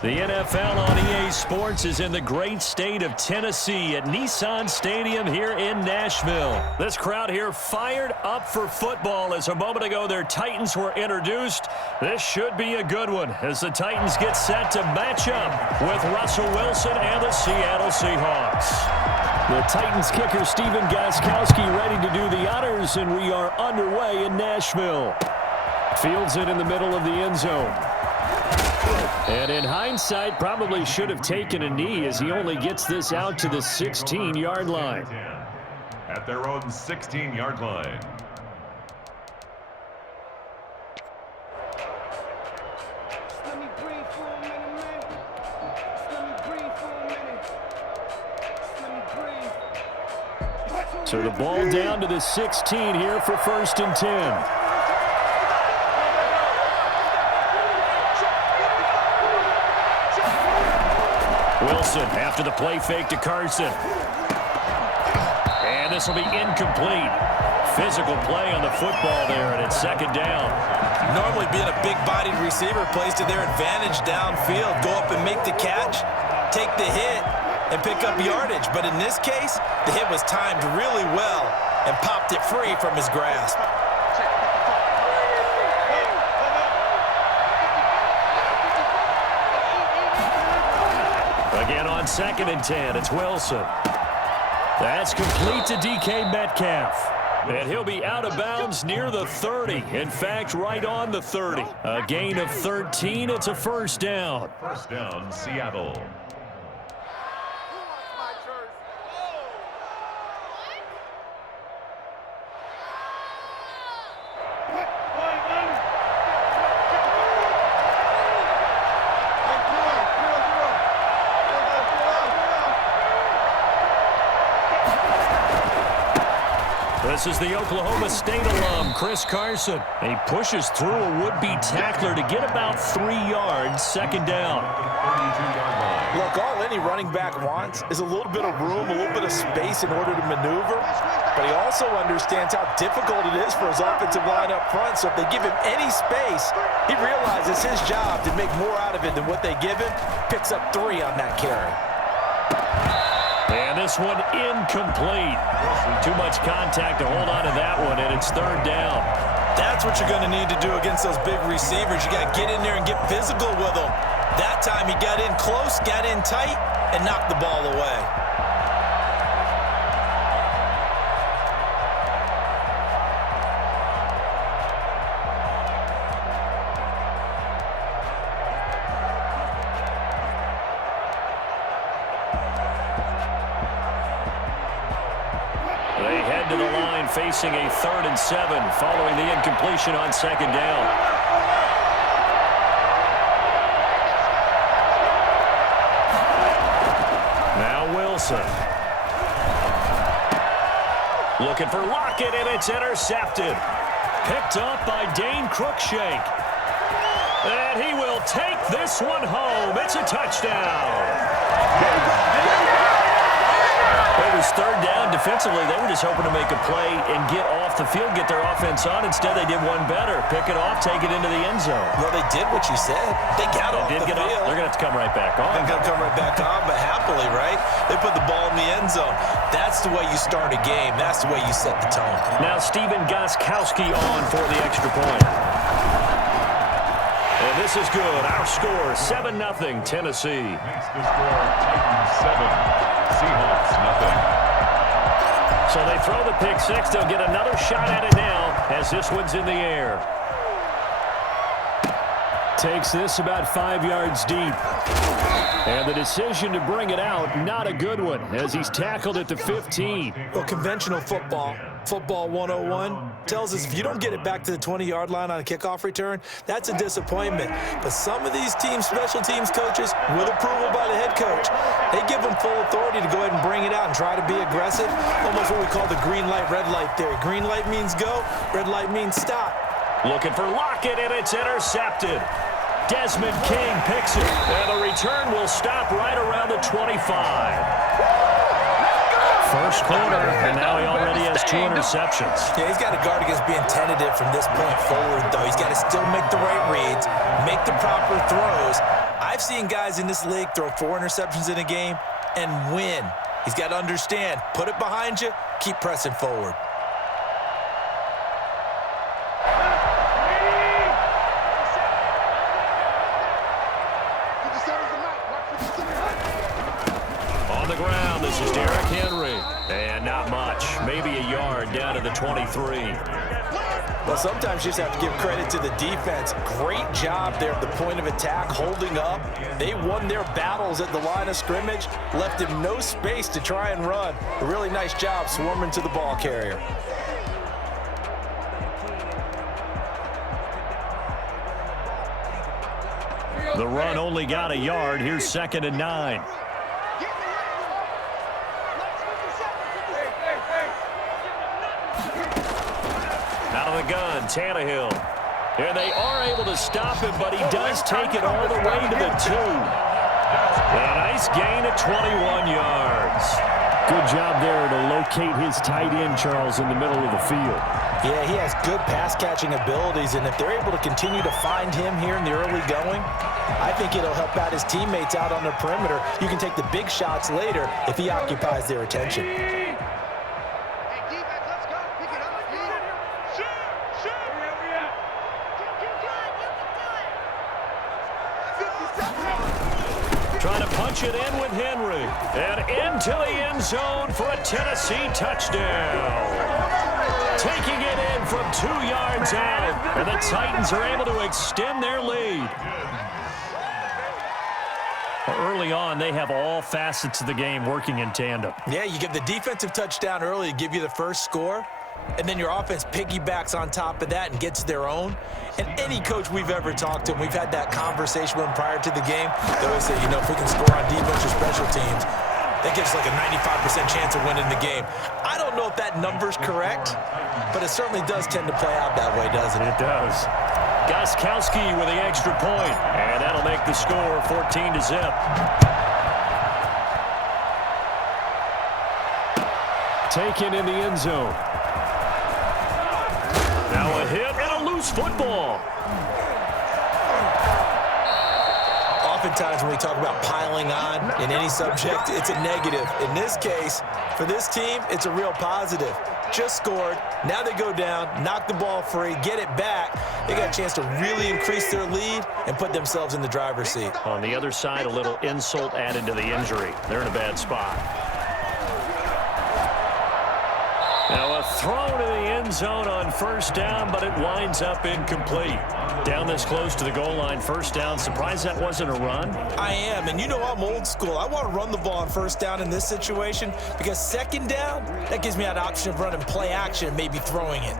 The NFL on EA Sports is in the great state of Tennessee at Nissan Stadium here in Nashville. This crowd here fired up for football as a moment ago their Titans were introduced. This should be a good one as the Titans get set to match up with Russell Wilson and the Seattle Seahawks. The Titans kicker Stephen Gostkowski ready to do the honors, and we are underway in Nashville. Fields it in the middle of the end zone. And in hindsight, probably should have taken a knee as he only gets this out to the 16-yard line. At their own 16-yard line. So the ball down to the 16 here for 1st and 10. Wilson after the play fake to Carson. And this will be incomplete. Physical play on the football there, and it's 2nd down. Normally being a big-bodied receiver plays to their advantage downfield. Go up and make the catch, take the hit, and pick up yardage. But in this case, the hit was timed really well and popped it free from his grasp. Again on 2nd and 10, it's Wilson. That's complete to DK Metcalf. And he'll be out of bounds near the 30. In fact, right on the 30. A gain of 13. It's a 1st down. 1st down, Seattle. This is the Oklahoma State alum, Chris Carson. And he pushes through a would-be tackler to get about 3 yards, 2nd down. Look, all any running back wants is a little bit of room, a little bit of space in order to maneuver. But he also understands how difficult it is for his offensive line up front. So if they give him any space, he realizes his job to make more out of it than what they give him. Picks up 3 on that carry. And this one incomplete. Too much contact to hold on to that one, and it's 3rd down. That's what you're going to need to do against those big receivers. You got to get in there and get physical with them. That time he got in close, got in tight, and knocked the ball away. They head to the line facing a 3rd and 7 following the incompletion on 2nd down. Now Wilson. Looking for Lockett, and it's intercepted. Picked up by Dane Cruikshank. And he will take this one home. It's a touchdown. It was 3rd down. Defensively, they were just hoping to make a play and get off the field, get their offense on. Instead, they did one better. Pick it off, take it into the end zone. Well, they did what you said. They got off the field. They're going to have to come right back on. They're going to come right back on, but happily, right? They put the ball in the end zone. That's the way you start a game. That's the way you set the tone. Now Stephen Gostkowski on for the extra point. And this is good. Our score, 7-0, Tennessee. Makes the score Titans 7, Seahawks nothing. So they throw the pick 6. They'll get another shot at it now as this one's in the air. Takes this about 5 yards deep. And the decision to bring it out, not a good one, as he's tackled at the 15. Well, conventional football 101, tells us if you don't get it back to the 20-yard line on a kickoff return, that's a disappointment. But some of these teams, special teams coaches, with approval by the head coach, they give them full authority to go ahead and bring it out and try to be aggressive, almost what we call the green light, red light theory. Green light means go, red light means stop. Looking for Lockett, and it's intercepted. Desmond King picks it, and the return will stop right around the 25. First quarter, and now he already has 2 interceptions. Yeah, he's got to guard against being tentative from this point forward, though. He's got to still make the right reads, make the proper throws. I've seen guys in this league throw 4 interceptions in a game and win. He's got to understand, put it behind you, keep pressing forward. On the ground, this is Derrick Henry. And not much, maybe a yard down to the 23. Well, sometimes you just have to give credit to the defense. Great job there at the point of attack, holding up. They won their battles at the line of scrimmage, left him no space to try and run. A really nice job swarming to the ball carrier. The run only got a yard. Here's 2nd and 9. Out of the gun, Tannehill. And they are able to stop him, but he does take it all the way to the 2. A nice gain at 21 yards. Good job there to locate his tight end, Charles, in the middle of the field. Yeah, he has good pass-catching abilities, and if they're able to continue to find him here in the early going, I think it'll help out his teammates out on the perimeter. You can take the big shots later if he occupies their attention. Trying to punch it in with Henry. And into the end zone for a Tennessee touchdown. Taking it in from 2 yards out. And the Titans are able to extend their lead. Early on, they have all facets of the game working in tandem. Yeah, you get the defensive touchdown early to give you the first score, and then your offense piggybacks on top of that and gets their own. And any coach we've ever talked to, and we've had that conversation with them prior to the game, they always say, you know, if we can score on defense or special teams, that gives us like a 95% chance of winning the game. I don't know if that number's correct, but it certainly does tend to play out that way, doesn't it? It does. Gostkowski with the extra point, and that'll make the score 14-0. Taken in the end zone. Now a hit and a loose football. Oftentimes when we talk about piling on in any subject, it's a negative. In this case, for this team, it's a real positive. Just scored. Now they go down, knock the ball free, get it back. They got a chance to really increase their lead and put themselves in the driver's seat. On the other side, a little insult added to the injury. They're in a bad spot. Now a throw to the end zone on first down, but it winds up incomplete. Down this close to the goal line, first down. Surprised that wasn't a run? I am, and you know I'm old school. I want to run the ball on first down in this situation because second down, that gives me that option of running play action and maybe throwing it.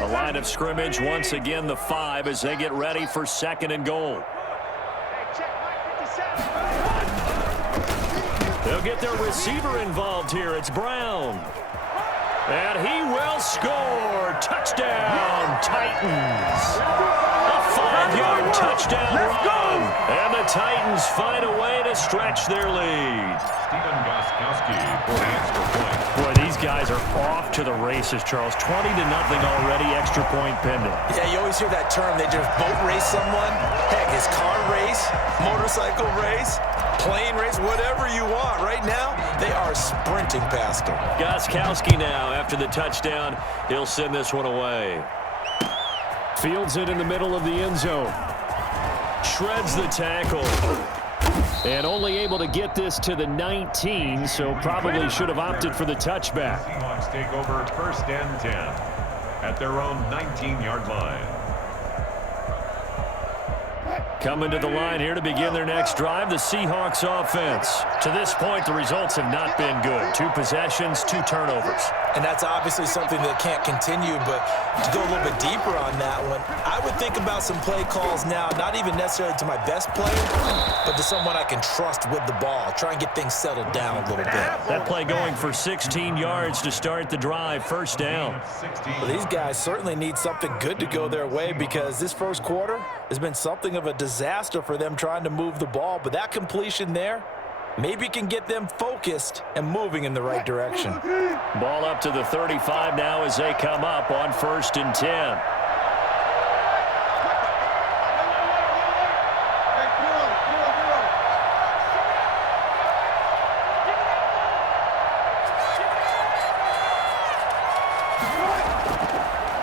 The line of scrimmage, once again, the 5 as they get ready for 2nd and goal. They'll get their receiver involved here. It's Brown. And he will score. Touchdown, Titans. A 5-yard touchdown run. And the Titans find a way to stretch their lead. Stephen Gostkowski for the extra point. Boy, these guys are off to the races, Charles. 20-0 already, extra point pending. Yeah, you always hear that term. They just boat race someone. Heck, it's car race, motorcycle race, plane race, whatever you want. Right now, they are sprinting past them. Gostkowski now, after the touchdown, he'll send this one away. Fields it in the middle of the end zone. Shreds the tackle. And only able to get this to the 19, so probably should have opted for the touchback. Seahawks take over 1st and 10 at their own 19-yard line. Coming to the line here to begin their next drive, the Seahawks offense. To this point, the results have not been good. 2 possessions, 2 turnovers. And that's obviously something that can't continue, but to go a little bit deeper on that one, I would think about some play calls now, not even necessarily to my best player, but to someone I can trust with the ball. Try and get things settled down a little bit. That play going for 16 yards to start the drive, first down. Well, these guys certainly need something good to go their way because this first quarter has been something of a disaster for them trying to move the ball, but that completion there maybe can get them focused and moving in the right direction. Ball up to the 35 now as they come up on 1st and 10.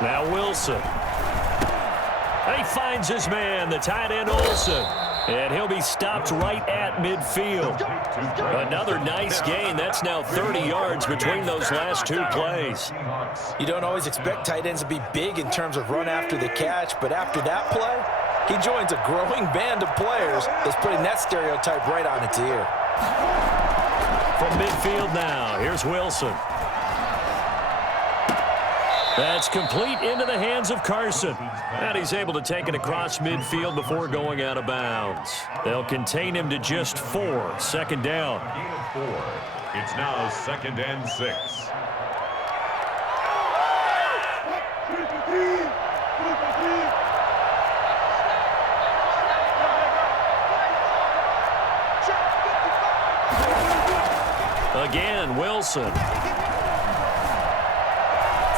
Now Wilson. He finds his man, the tight end Olsen. And he'll be stopped right at midfield. Another nice gain. That's now 30 yards between those last two plays. You don't always expect tight ends to be big in terms of run after the catch, but after that play, he joins a growing band of players that's putting that stereotype right on its ear. From midfield now, here's Wilson. That's complete into the hands of Carson. And he's able to take it across midfield before going out of bounds. They'll contain him to just 4. Second down. Gain of 4. It's now 2nd and 6. Again, Wilson.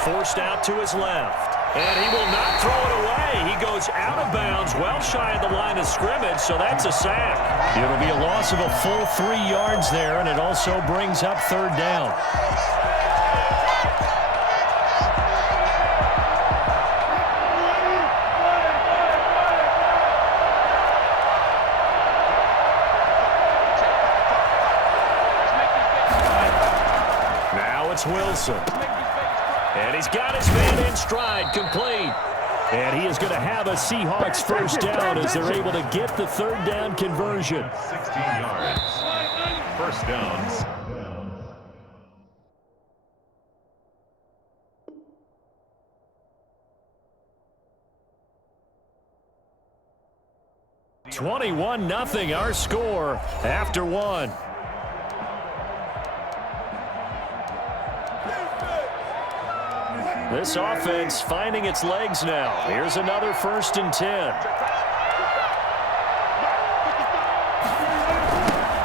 Forced out to his left. And he will not throw it away. He goes out of bounds, well shy of the line of scrimmage, so that's a sack. It'll be a loss of a full 3 yards there, and it also brings up 3rd down. Now it's Wilson. And he's got his man in stride, complete. And he is going to have a Seahawks first down as they're able to get the 3rd down conversion. 16 yards. First downs. (21-0) our score after 1. This offense finding its legs now. Here's another 1st and 10.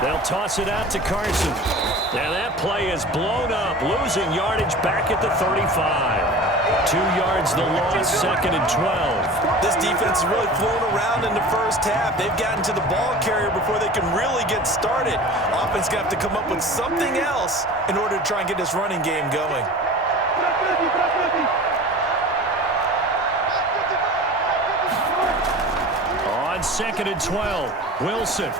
They'll toss it out to Carson. And that play is blown up, losing yardage back at the 35. 2 yards the loss, 2nd and 12. This defense is really flown around in the first half. They've gotten to the ball carrier before they can really get started. Offense going to have to come up with something else in order to try and get this running game going. On 2nd and 12, Wilson.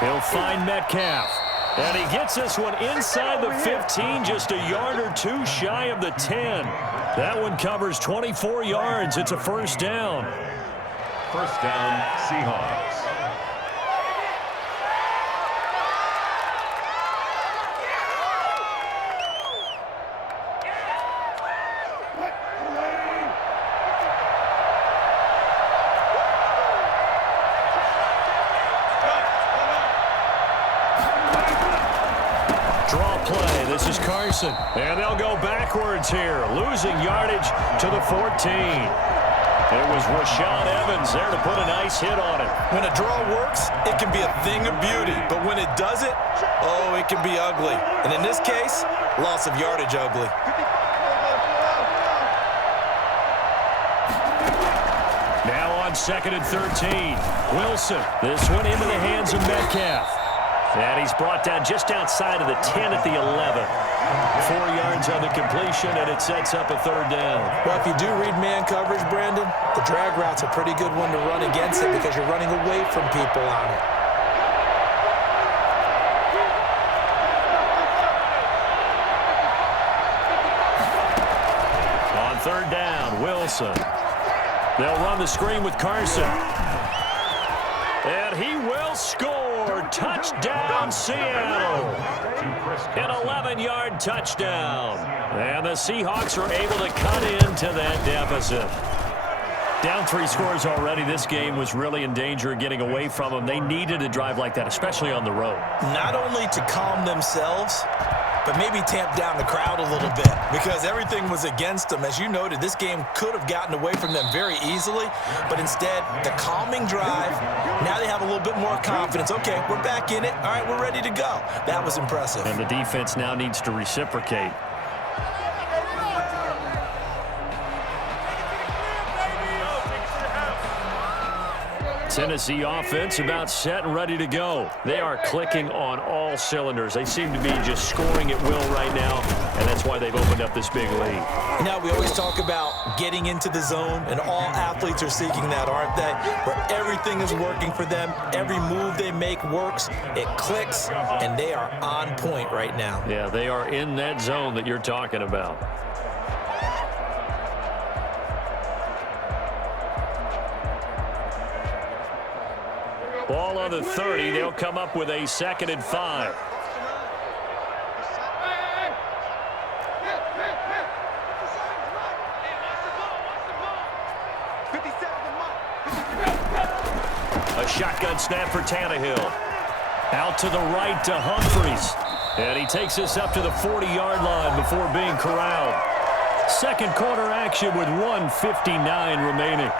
He'll find Metcalf. And he gets this one inside the 15, just a yard or 2 shy of the 10. That one covers 24 yards. It's a first down. First down, Seahawks. This is Carson, and they'll go backwards here, losing yardage to the 14. It was Rashaan Evans there to put a nice hit on it. When a draw works, it can be a thing of beauty, but when it doesn't, oh, it can be ugly. And in this case, loss of yardage ugly. Now on 2nd and 13, Wilson. This one into the hands of Metcalf. And he's brought down just outside of the 10 at the 11. 4 yards on the completion, and it sets up a 3rd down. Well, if you do read man coverage, Brandon, the drag route's a pretty good one to run against it because you're running away from people on it. On 3rd down, Wilson. They'll run the screen with Carson. And he will score. Touchdown, Seattle. An 11-yard touchdown. And the Seahawks are able to cut into that deficit. Down 3 scores already. This game was really in danger of getting away from them. They needed a drive like that, especially on the road. Not only to calm themselves, but maybe tamp down the crowd a little bit because everything was against them. As you noted, this game could have gotten away from them very easily, but instead, the calming drive, now they have a little bit more confidence. Okay, we're back in it. All right, we're ready to go. That was impressive. And the defense now needs to reciprocate. Tennessee offense about set and ready to go. They are clicking on all cylinders. They seem to be just scoring at will right now, and that's why they've opened up this big lead. Now, we always talk about getting into the zone, and all athletes are seeking that, aren't they? Where everything is working for them, every move they make works, it clicks, and they are on point right now. Yeah, they are in that zone that you're talking about. Ball on the 30. They'll come up with a 2nd and 5. A shotgun snap for Tannehill. Out to the right to Humphries. And he takes us up to the 40-yard line before being corralled. Second quarter action with 1:59 remaining.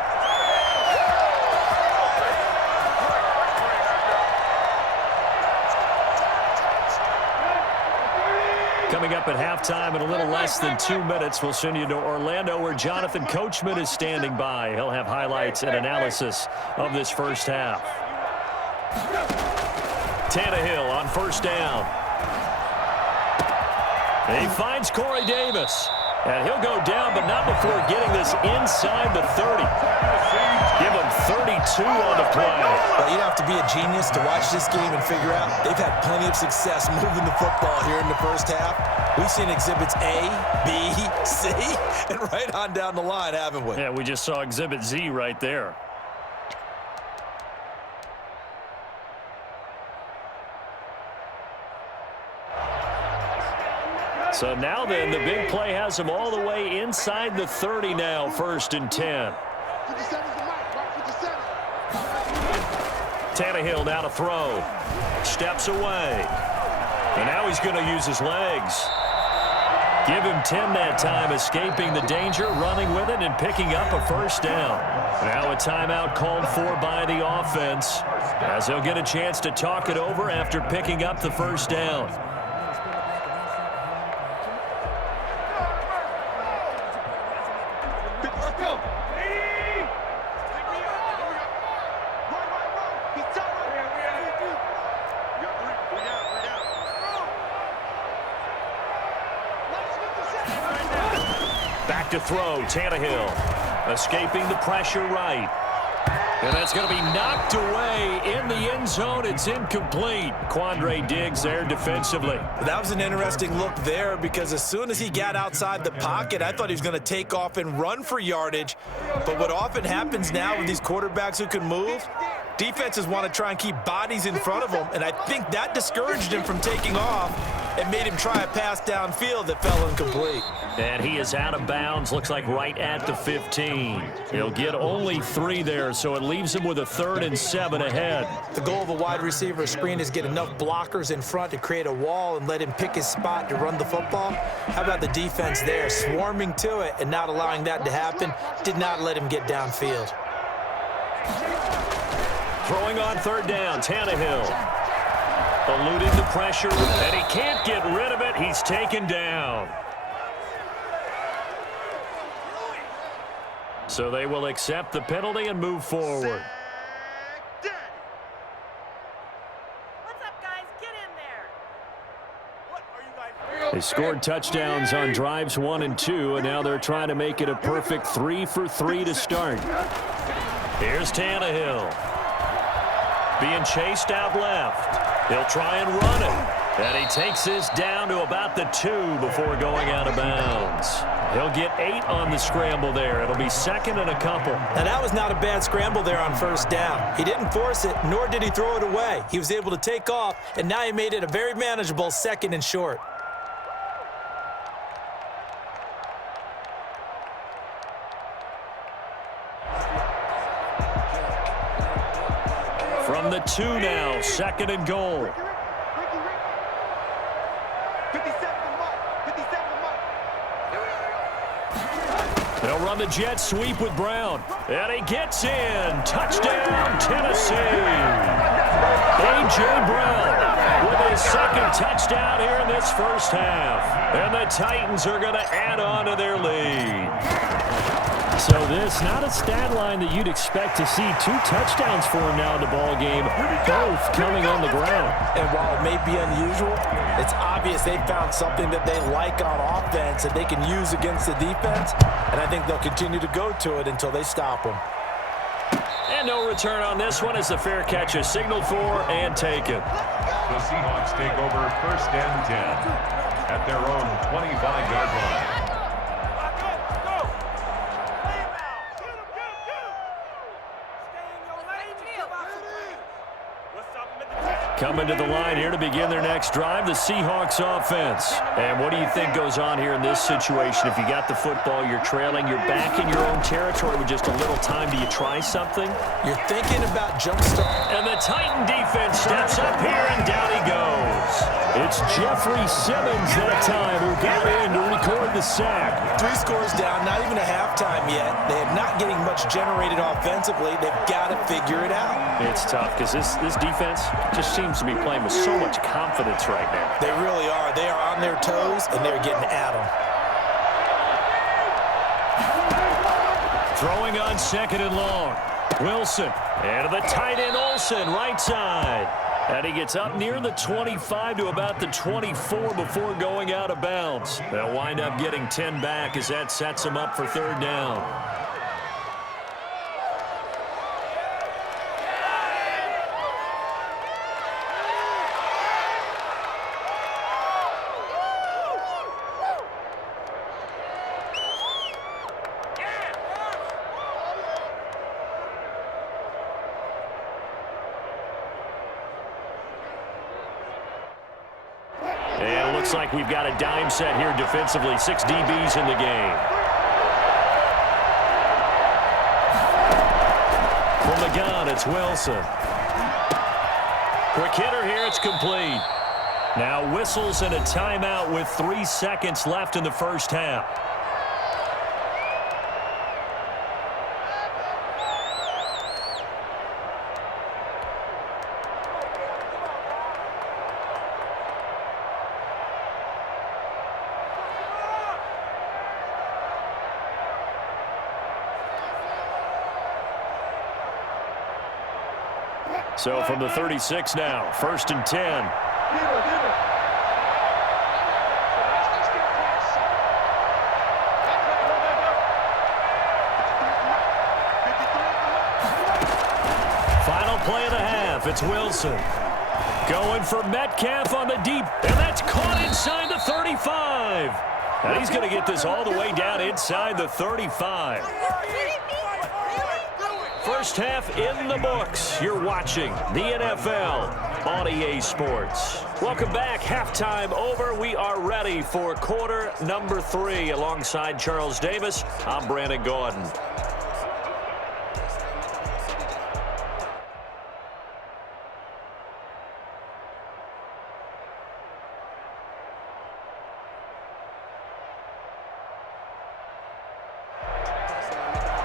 Coming up at halftime in a little less than 2 minutes, we'll send you to Orlando where Jonathan Coachman is standing by. He'll have highlights and analysis of this first half. Tannehill on first down. He finds Corey Davis. And he'll go down, but not before getting this inside the 30. Give him 32 on the play. Well, you'd have to be a genius to watch this game and figure out they've had plenty of success moving the football here in the first half. We've seen exhibits A, B, C, and right on down the line, haven't we? Yeah, we just saw exhibit Z right there. So now then, the big play has him all the way inside the 30 now, 1st and 10. Tannehill now to throw. Steps away. And now he's going to use his legs. Give him 10 that time, escaping the danger, running with it, and picking up a first down. Now a timeout called for by the offense, as he'll get a chance to talk it over after picking up the first down. Back to throw, Tannehill, escaping the pressure right. And that's going to be knocked away in the end zone. It's incomplete. Quandre Diggs there defensively. That was an interesting look there because as soon as he got outside the pocket, I thought he was going to take off and run for yardage. But what often happens now with these quarterbacks who can move, defenses want to try and keep bodies in front of them, and I think that discouraged him from taking off and made him try a pass downfield that fell incomplete. And he is out of bounds, looks like right at the 15. He'll get only 3 there, so it leaves him with a 3rd and 7 ahead. The goal of a wide receiver screen is get enough blockers in front to create a wall and let him pick his spot to run the football. How about the defense there, swarming to it and not allowing that to happen? Did not let him get downfield. Throwing on 3rd down, Tannehill. Eluding the pressure, and he can't get rid of it. He's taken down. So they will accept the penalty and move forward. What's up, guys? Get in there. They scored touchdowns on drives 1 and 2, and now they're trying to make it a perfect 3 for 3 to start. Here's Tannehill. Being chased out left. He'll try and run it. And he takes this down to about the 2 before going out of bounds. He'll get 8 on the scramble there. It'll be 2nd and a couple. Now, that was not a bad scramble there on 1st down. He didn't force it, nor did he throw it away. He was able to take off, and now he made it a very manageable 2nd and short. From the 2 now, 2nd and goal. They'll run the jet sweep with Brown. And he gets in. Touchdown, Tennessee. A.J. Brown with his 2nd touchdown here in this first half. And the Titans are going to add on to their lead. So of this. Not a stat line that you'd expect to see. 2 touchdowns for him now in the ball game, both coming on the ground. And while it may be unusual, it's obvious they found something that they like on offense that they can use against the defense, and I think they'll continue to go to it until they stop them. And no return on this one as the fair catch is signaled for and taken. The Seahawks take over 1st and 10 at their own 25-yard line. Coming to the line here to begin their next drive, the Seahawks offense. And what do you think goes on here in this situation? If you got the football, you're trailing, you're back in your own territory with just a little time. Do you try something? You're thinking about jumpstart. And the Titan defense steps up here, and down he goes. It's Jeffrey Simmons that time who got in to record the sack. 3 scores down, not even a halftime yet. They are not getting much generated offensively. They've got to figure it out. It's tough because this defense just seems to be playing with so much confidence right now. They really are. They are on their toes, and they're getting at them. Throwing on 2nd and long. Wilson. And to the tight end, Olsen, right side. And he gets up near the 25 to about the 24 before going out of bounds. They'll wind up getting 10 back as that sets them up for 3rd down. And it looks like we've got a dime set here defensively. 6 DBs in the game. From the gun, it's Wilson. Quick hitter here, it's complete. Now whistles and a timeout with 3 seconds left in the first half. So from the 36 now, 1st and 10. Final play of the half, it's Wilson. Going for Metcalf on the deep, and that's caught inside the 35. And he's going to get this all the way down inside the 35. First half in the books. You're watching the NFL on EA Sports. Welcome back. Halftime over. We are ready for quarter number 3. Alongside Charles Davis, I'm Brandon Gordon.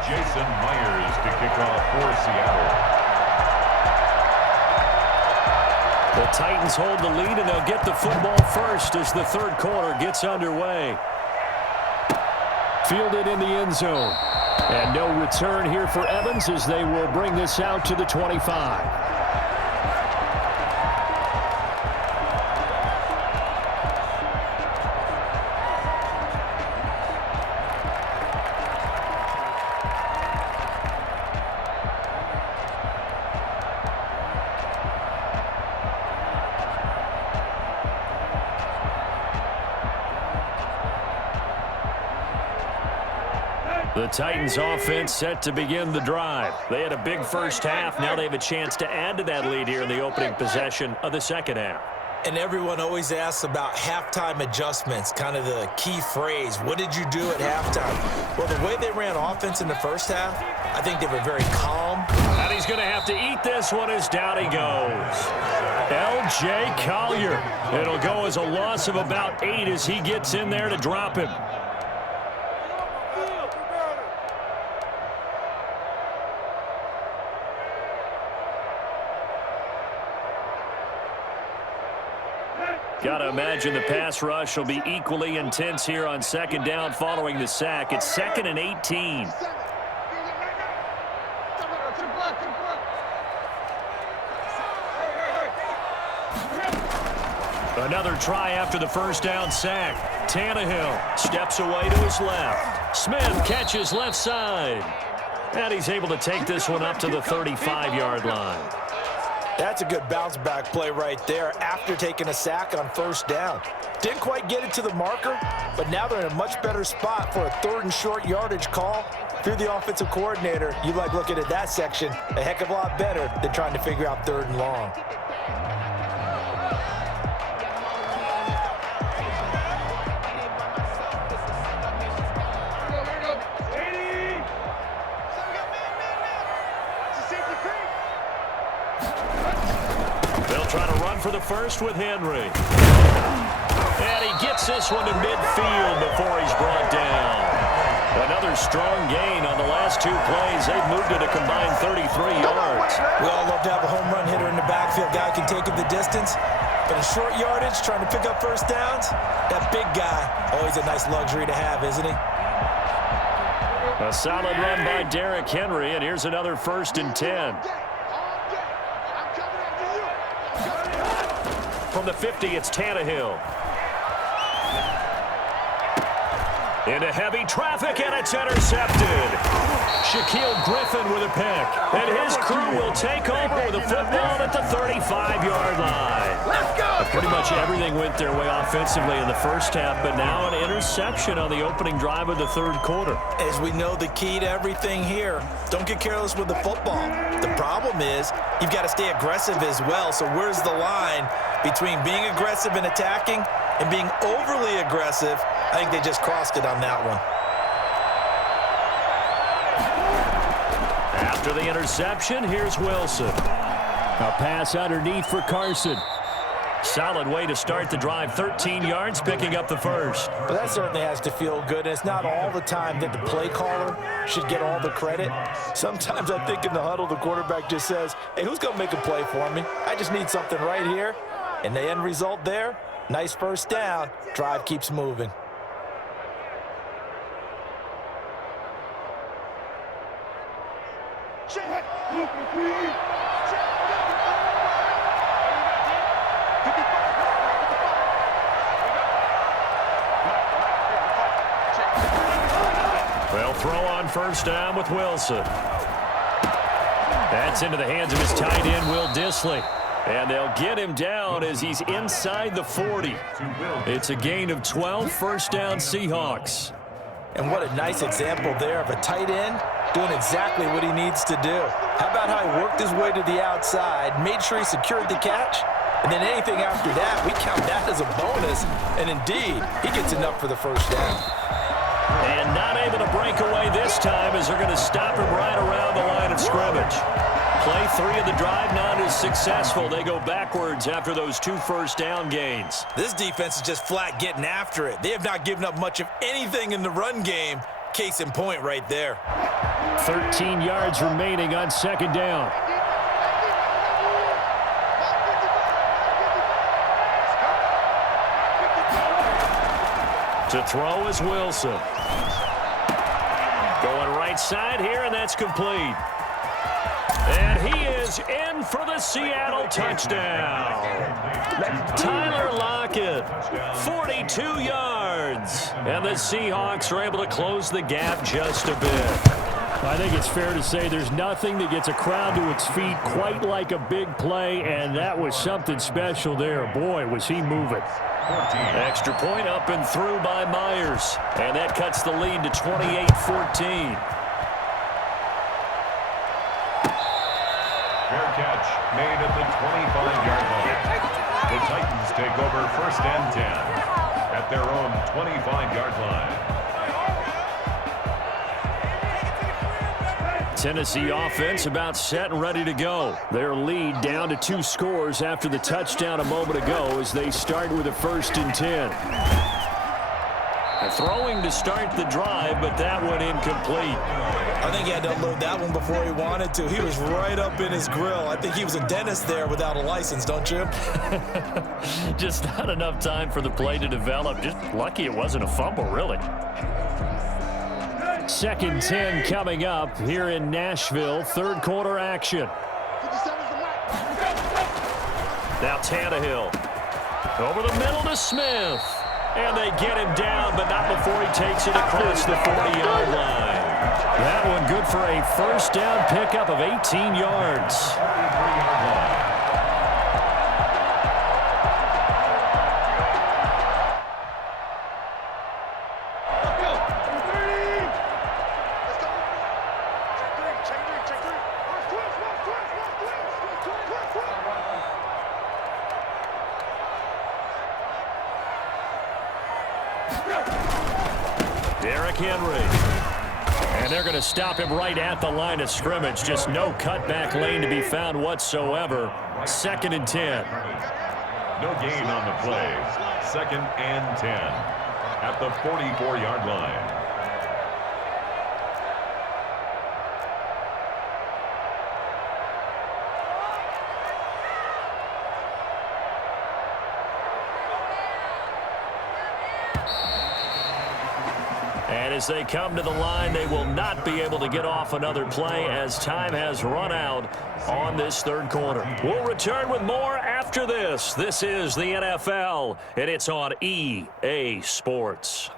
Jason Myers to kick off for Seattle. The Titans hold the lead, and they'll get the football first as the 3rd quarter gets underway. Fielded in the end zone. And no return here for Evans as they will bring this out to the 25. The Titans offense set to begin the drive. They had a big first half. Now they have a chance to add to that lead here in the opening possession of the second half. And everyone always asks about halftime adjustments, kind of the key phrase. What did you do at halftime? Well, the way they ran offense in the first half, I think they were very calm. And he's going to have to eat this one as down he goes. L.J. Collier. It'll go as a loss of about 8 as he gets in there to drop him. Got to imagine the pass rush will be equally intense here on second down following the sack. It's 2nd and 18. Another try after the first down sack. Tannehill steps away to his left. Smith catches left side. And he's able to take this one up to the 35-yard line. That's a good bounce-back play right there after taking a sack on first down. Didn't quite get it to the marker, but now they're in a much better spot for a 3rd and short yardage call. If you're the offensive coordinator, you like looking at that section a heck of a lot better than trying to figure out 3rd and long. Trying to run for the first with Henry. And he gets this one to midfield before he's brought down. Another strong gain on the last 2 plays. They've moved it a combined 33 yards. We all love to have a home run hitter in the backfield. Guy can take it the distance. But in short yardage, trying to pick up first downs, that big guy, always a nice luxury to have, isn't he? A solid run by Derrick Henry, and here's another 1st and 10. From the 50, it's Tannehill. Into heavy traffic, and it's intercepted. Shaquille Griffin with a pick. And his crew will take over with a football at the 35-yard line. Let's go! Pretty much everything went their way offensively in the first half, but now an interception on the opening drive of the 3rd quarter. As we know, the key to everything here, don't get careless with the football. The problem is you've got to stay aggressive as well. So where's the line between being aggressive and attacking and being overly aggressive? I think they just crossed it on that one. After the interception, here's Wilson. A pass underneath for Carson. Solid way to start the drive. 13 yards, picking up the first. But that certainly has to feel good. And it's not all the time that the play caller should get all the credit. Sometimes I think in the huddle, the quarterback just says, hey, who's going to make a play for me? I just need something right here. And the end result there, nice first down. Drive keeps moving. They'll throw on first down with Wilson. That's into the hands of his tight end, Will Dissly. And they'll get him down as he's inside the 40. It's a gain of 12, first down Seahawks. And what a nice example there of a tight end doing exactly what he needs to do. How about how he worked his way to the outside, made sure he secured the catch, and then anything after that, we count that as a bonus. And indeed, he gets enough for the first down. And not able to break away this time as they're going to stop him right around the line of scrimmage. Play 3 of the drive not as successful. They go backwards after those 2 first down gains. This defense is just flat getting after it. They have not given up much of anything in the run game. Case in point right there. 13 yards remaining on 2nd down. To throw is Wilson. Going right side here, and that's complete. And he is in for the Seattle touchdown. Tyler Lockett, 42 yards. And the Seahawks are able to close the gap just a bit. I think it's fair to say there's nothing that gets a crowd to its feet quite like a big play, and that was something special there. Boy, was he moving. Extra point up and through by Myers. And that cuts the lead to 28-14. Fair catch made at the 25-yard line. The Titans take over 1st and 10 at their own 25-yard line. Tennessee offense about set and ready to go. Their lead down to 2 scores after the touchdown a moment ago as they start with a 1st and 10. Throwing to start the drive, but that one incomplete. I think he had to unload that one before he wanted to. He was right up in his grill. I think he was a dentist there without a license, don't you? Just not enough time for the play to develop. Just lucky it wasn't a fumble, really. 2nd 10 coming up here in Nashville. 3rd quarter action. Now Tannehill. Over the middle to Smith. And they get him down, but not before he takes it across the 40-yard line. That one good for a first down pickup of 18 yards. Derrick Henry. And they're going to stop him right at the line of scrimmage. Just no cutback lane to be found whatsoever. 2nd and 10. No gain on the play. 2nd and 10 at the 44-yard line. And as they come to the line, they will not be able to get off another play as time has run out on this 3rd quarter. We'll return with more after this. This is the NFL, and it's on EA Sports.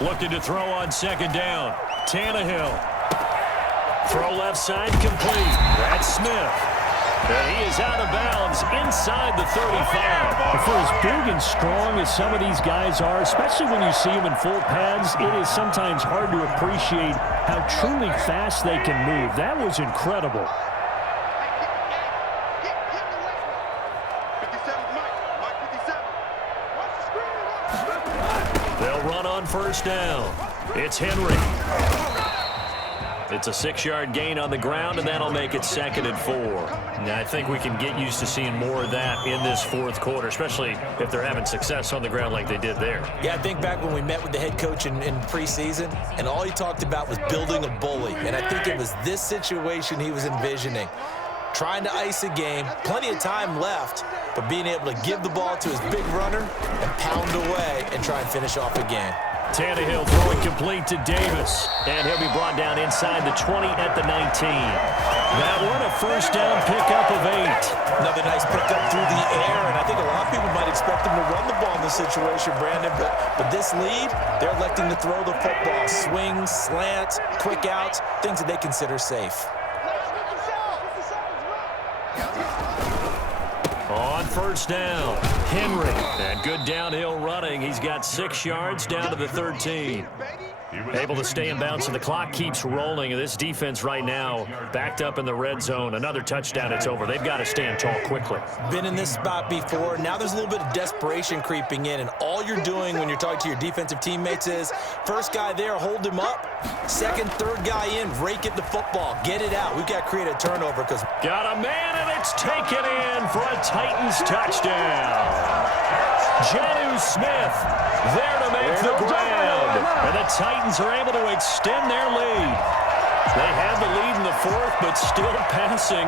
Looking to throw on 2nd down. Tannehill. Throw left side complete. That's Smith. And he is out of bounds inside the 35. For as big and strong as some of these guys are, especially when you see them in full pads, it is sometimes hard to appreciate how truly fast they can move. That was incredible. They'll run on 1st down. It's Henry. It's a 6-yard gain on the ground, and that'll make it 2nd and 4. Now, I think we can get used to seeing more of that in this 4th quarter, especially if they're having success on the ground like they did there. Yeah, I think back when we met with the head coach in preseason, and all he talked about was building a bully. And I think it was this situation he was envisioning. Trying to ice a game, plenty of time left, but being able to give the ball to his big runner and pound away and try and finish off a game. Tannehill throwing complete to Davis. And he'll be brought down inside the 20 at the 19. That one a first down pickup of 8. Another nice pickup through the air, and I think a lot of people might expect him to run the ball in this situation, Brandon, but this lead, they're electing to throw the football. Swings, slants, quick outs, things that they consider safe. On 1st down, Henry. And good downhill running. He's got 6 yards down to the 13. Able to stay in bounds, and the clock keeps rolling. This defense right now backed up in the red zone. Another touchdown, it's over. They've got to stand tall quickly. Been in this spot before. Now there's a little bit of desperation creeping in, and all you're doing when you're talking to your defensive teammates is first guy there, hold him up. Second, third guy in, rake at the football. Get it out. We've got to create a turnover because got a man, and it's taken in for a Titans touchdown. Jonnu Smith there to make the ground. And the Titans are able to extend their lead. They had the lead in the 4th, but still passing.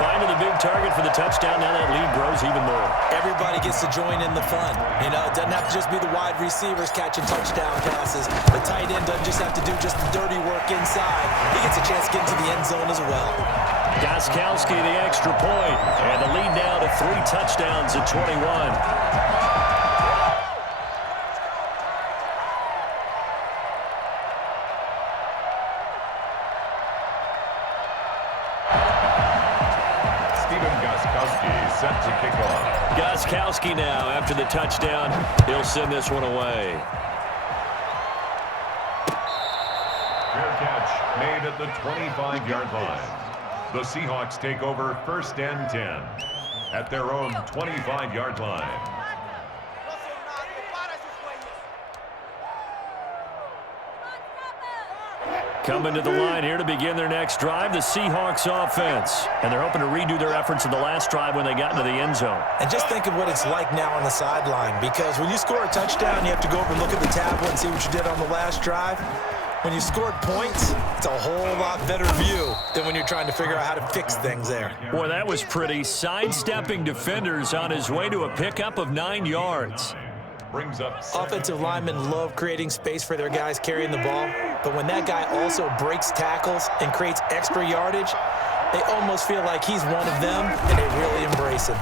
Finding the big target for the touchdown. Now that lead grows even more. Everybody gets to join in the fun. You know, it doesn't have to just be the wide receivers catching touchdown passes. The tight end doesn't just have to do just the dirty work inside. He gets a chance to get into the end zone as well. Gostkowski the extra point. And the lead now to 3 touchdowns at 21. Set to kick off. Gostkowski now after the touchdown. He'll send this one away. Fair catch made at the 25-yard line. The Seahawks take over 1st and 10 at their own 25-yard line. Coming to the line here to begin their next drive, the Seahawks offense. And they're hoping to redo their efforts in the last drive when they got into the end zone. And just think of what it's like now on the sideline, because when you score a touchdown, you have to go over and look at the tablet and see what you did on the last drive. When you scored points, it's a whole lot better view than when you're trying to figure out how to fix things there. Boy, that was pretty. Sidestepping defenders on his way to a pickup of 9 yards. Brings up Offensive linemen love creating space for their guys carrying the ball, but when that guy also breaks tackles and creates extra yardage, they almost feel like he's one of them, and they really embrace him.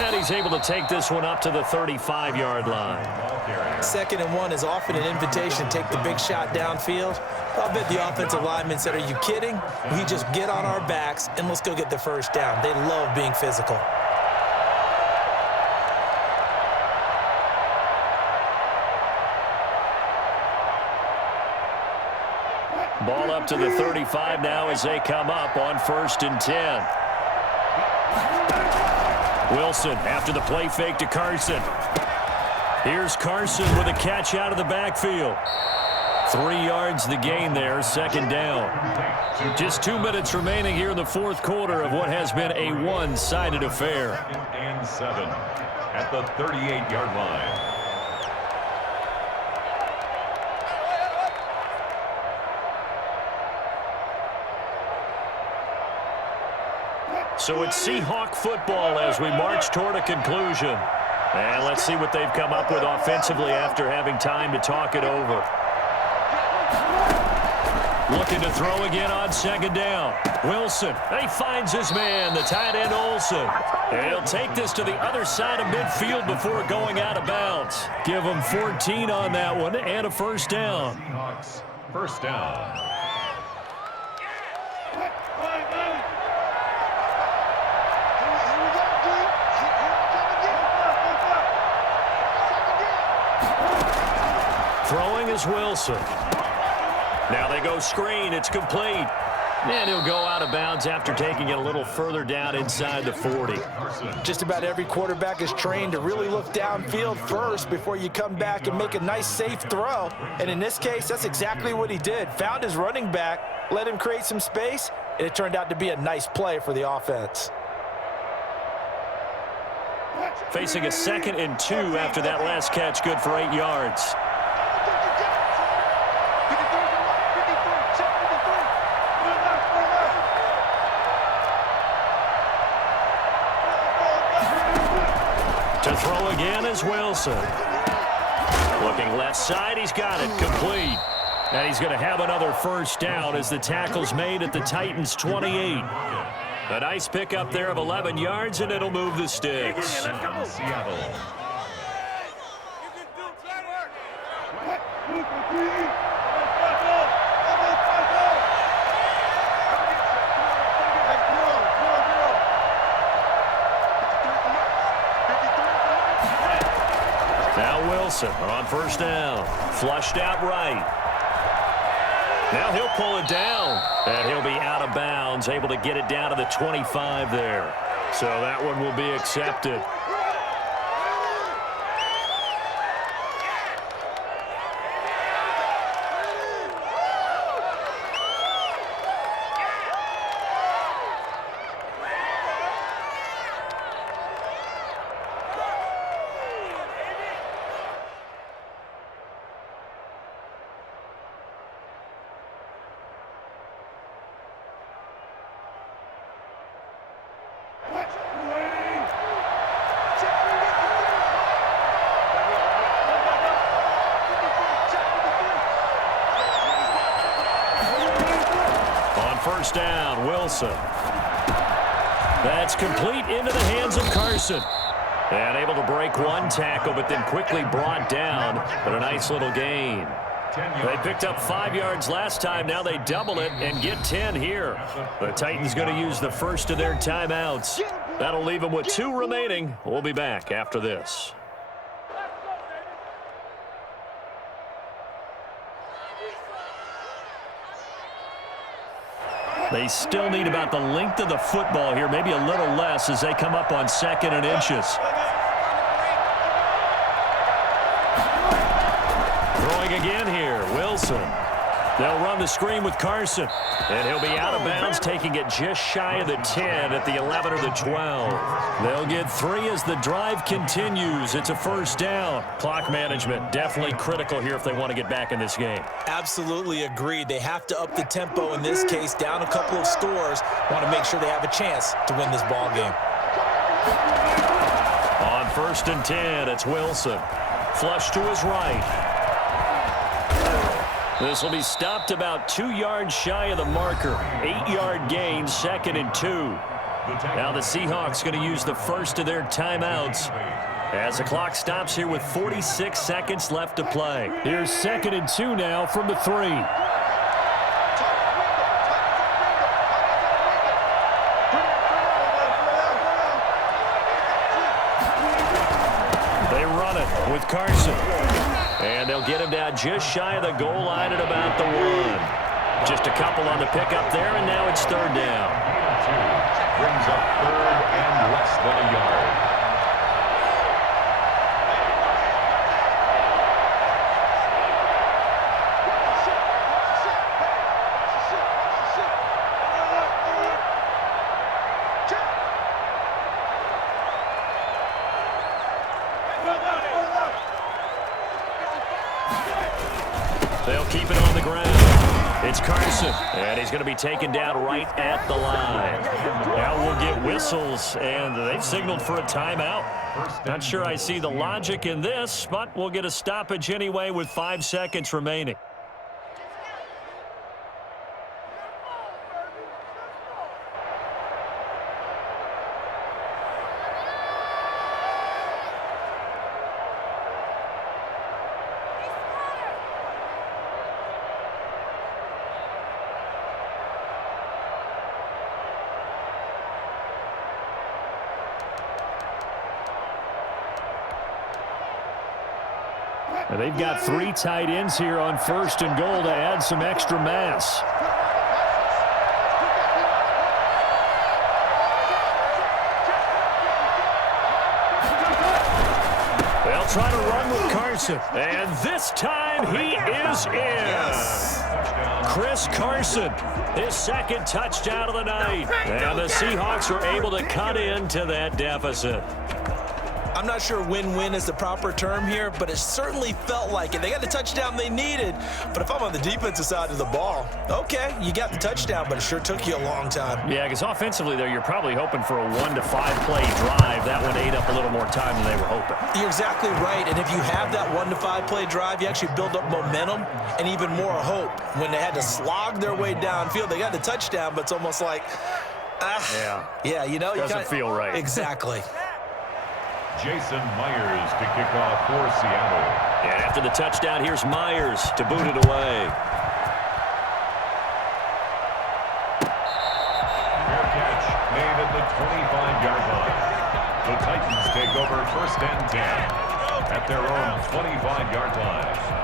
And he's able to take this one up to the 35-yard line. 2nd and 1 is often an invitation to take the big shot downfield. I'll bet the offensive linemen said, "Are you kidding? We just get on our backs and let's go get the first down." They love being physical. Ball up to the 35 now as they come up on 1st and 10. Wilson after the play fake to Carson. Here's Carson with a catch out of the backfield. 3 yards the gain there, 2nd down. Just 2 minutes remaining here in the 4th quarter of what has been a one-sided affair. 2nd and 7 at the 38-yard line. So it's Seahawk football as we march toward a conclusion. And let's see what they've come up with offensively after having time to talk it over. Looking to throw again on 2nd down. Wilson, he finds his man, the tight end Olsen. He'll take this to the other side of midfield before going out of bounds. Give him 14 on that one and a 1st down. Seahawks, 1st down. Throwing is Wilson. Now they go screen. It's complete. And he'll go out of bounds after taking it a little further down inside the 40. Just about every quarterback is trained to really look downfield first before you come back and make a nice, safe throw. And in this case, that's exactly what he did. Found his running back, let him create some space, and it turned out to be a nice play for the offense. Facing a 2nd and 2 after that last catch, good for 8 yards. To throw again is Wilson. Looking left side, he's got it, complete. And he's going to have another 1st down as the tackle's made at the Titans' 28. A nice pickup there of 11 yards, and it'll move the sticks. Seattle. Now Wilson on 1st down. Flushed out right. Now he'll pull it down, and he'll be out of bounds, able to get it down to the 25 there. So that one will be accepted. First down, Wilson. That's complete into the hands of Carson. And able to break one tackle, but then quickly brought down. But a nice little gain. They picked up 5 yards last time. Now they double it and get 10 here. The Titans going to use the first of their timeouts. That'll leave them with 2 remaining. We'll be back after this. They still need about the length of the football here, maybe a little less as they come up on 2nd and inches. Throwing again here, Wilson. They'll run the screen with Carson. And he'll be out of bounds, taking it just shy of the 10 at the 11 or the 12. They'll get 3 as the drive continues. It's a first down. Clock management definitely critical here if they want to get back in this game. Absolutely agreed. They have to up the tempo in this case, down a couple of scores. Want to make sure they have a chance to win this ball game. On 1st and 10, it's Wilson. Flush to his right. This will be stopped about 2 yards shy of the marker. 8-yard gain, 2nd and 2. Now the Seahawks going to use the first of their timeouts as the clock stops here with 46 seconds left to play. Here's 2nd and 2 now from the 3. They run it with Carson. And they'll get him down just shy of the goal line at about the 1. Just a couple on the pickup there, and now it's 3rd down. Brings up 3rd and less than a yard. They'll keep it on the ground. It's Carson, and he's going to be taken down right at the line. Now we'll get whistles, and they've signaled for a timeout. Not sure I see the logic in this, but we'll get a stoppage anyway with 5 seconds remaining. And they've got 3 tight ends here on 1st and goal to add some extra mass. They'll try to run with Carson. And this time he is in. Yes. Chris Carson, his 2nd touchdown of the night. And the Seahawks are able to cut into that deficit. I'm not sure win-win is the proper term here, but it certainly felt like it. They got the touchdown they needed, but if I'm on the defensive side of the ball, okay, you got the touchdown, but it sure took you a long time. Yeah, because offensively there, you're probably hoping for a 1 to 5 play drive. That one ate up a little more time than they were hoping. You're exactly right, and if you have that 1 to 5 play drive, you actually build up momentum and even more hope. When they had to slog their way downfield, they got the touchdown, but it's almost like, yeah, you know, doesn't feel right. Exactly. Jason Myers to kick off for Seattle. And after the touchdown, here's Myers to boot it away. Fair catch made at the 25-yard line. The Titans take over 1st and 10 at their own 25-yard line.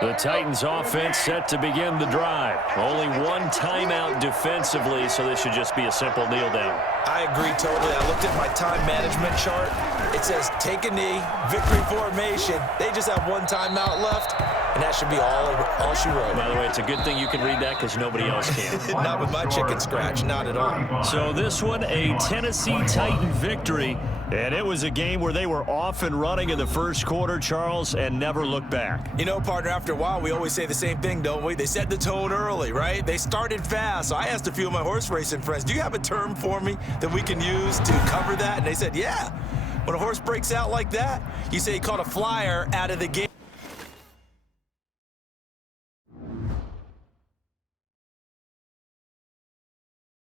The Titans offense set to begin the drive. Only 1 timeout defensively, so this should just be a simple kneel down. I agree totally. I looked at my time management chart. It says take a knee, victory formation. They just have 1 timeout left, and that should be all she wrote. By the way, it's a good thing you can read that because nobody else can. Not with my chicken scratch, not at all. So this one, a Tennessee Titan victory. And it was a game where they were off and running in the first quarter, Charles, and never looked back. You know, partner, after a while, we always say the same thing, don't we? They set the tone early, right? They started fast. So I asked a few of my horse racing friends, do you have a term for me that we can use to cover that? And they said, yeah. When a horse breaks out like that, you say he caught a flyer out of the game.